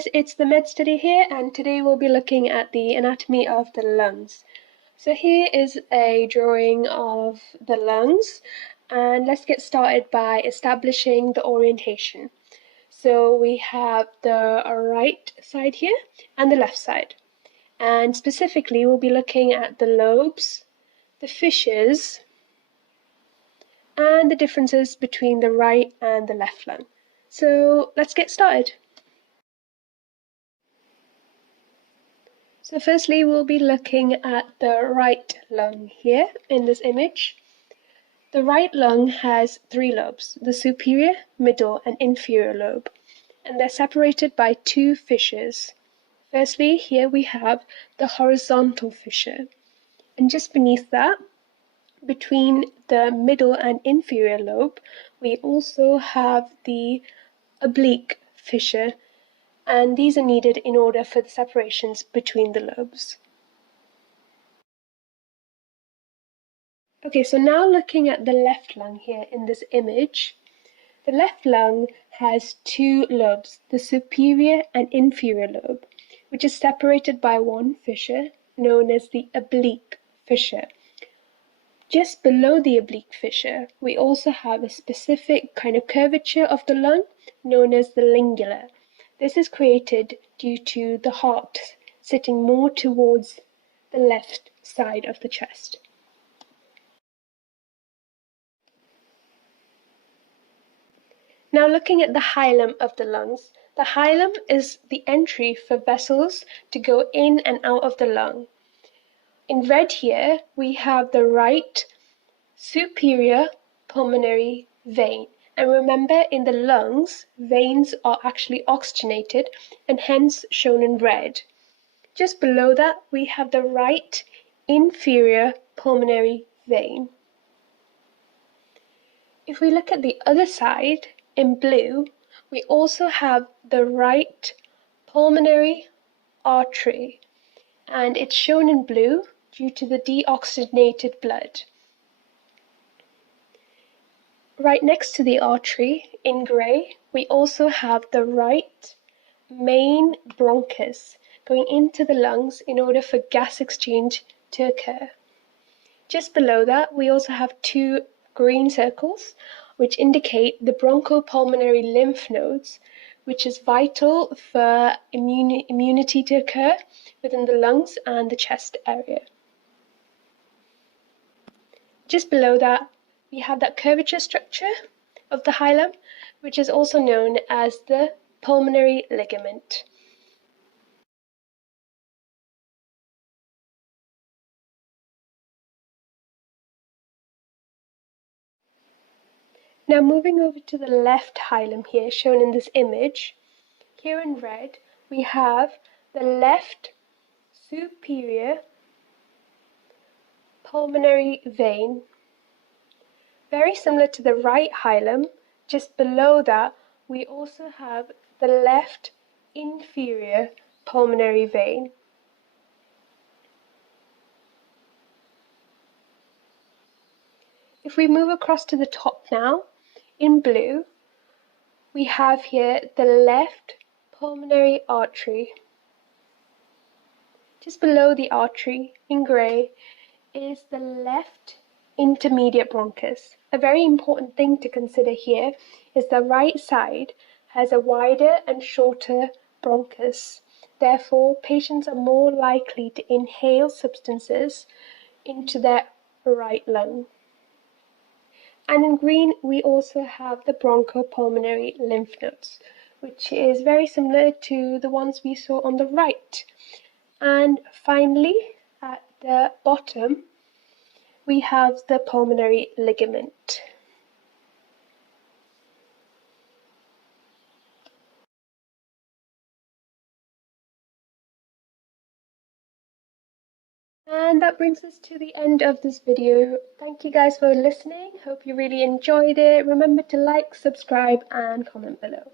guys, it's the Med Study here, and today we'll be looking at the anatomy of the lungs. So here is a drawing of the lungs, and let's get started by establishing the orientation. So we have the right side here and the left side, and specifically we'll be looking at the lobes, the fissures, and the differences between the right and the left lung. So let's get started. So firstly, we'll be looking at the right lung here in this image. The right lung has 3 lobes, the superior, middle, and inferior lobe, and they're separated by 2 fissures. Firstly, here we have the horizontal fissure, and just beneath that, between the middle and inferior lobe, we also have the oblique fissure, and these are needed in order for the separations between the lobes. Okay, so now looking at the left lung here in this image, the left lung has 2 lobes, the superior and inferior lobe, which is separated by 1 fissure known as the oblique fissure. Just below the oblique fissure, we also have a specific kind of curvature of the lung known as the lingula. This is created due to the heart sitting more towards the left side of the chest. Now looking at the hilum of the lungs, the hilum is the entry for vessels to go in and out of the lung. In red here, we have the right superior pulmonary vein. And remember, in the lungs, veins are actually oxygenated and hence shown in red. Just below that, we have the right inferior pulmonary vein. If we look at the other side, in blue, we also have the right pulmonary artery, and it's shown in blue due to the deoxygenated blood. Right next to the artery, in grey, we also have the right main bronchus going into the lungs in order for gas exchange to occur. Just below that, we also have 2 green circles, which indicate the bronchopulmonary lymph nodes, which is vital for immunity to occur within the lungs and the chest area. Just below that, we have that curvature structure of the hilum, which is also known as the pulmonary ligament. Now moving over to the left hilum here, shown in this image, here in red, we have the left superior pulmonary vein. Very similar to the right hilum, just below that, we also have the left inferior pulmonary vein. If we move across to the top now, in blue, we have here the left pulmonary artery. Just below the artery, in grey, is the left intermediate bronchus. A very important thing to consider here is the right side has a wider and shorter bronchus. Therefore, patients are more likely to inhale substances into their right lung. And in green, we also have the bronchopulmonary lymph nodes, which is very similar to the ones we saw on the right. And finally, at the bottom, we have the pulmonary ligament. And that brings us to the end of this video. Thank you guys for listening. Hope you really enjoyed it. Remember to like, subscribe, and comment below.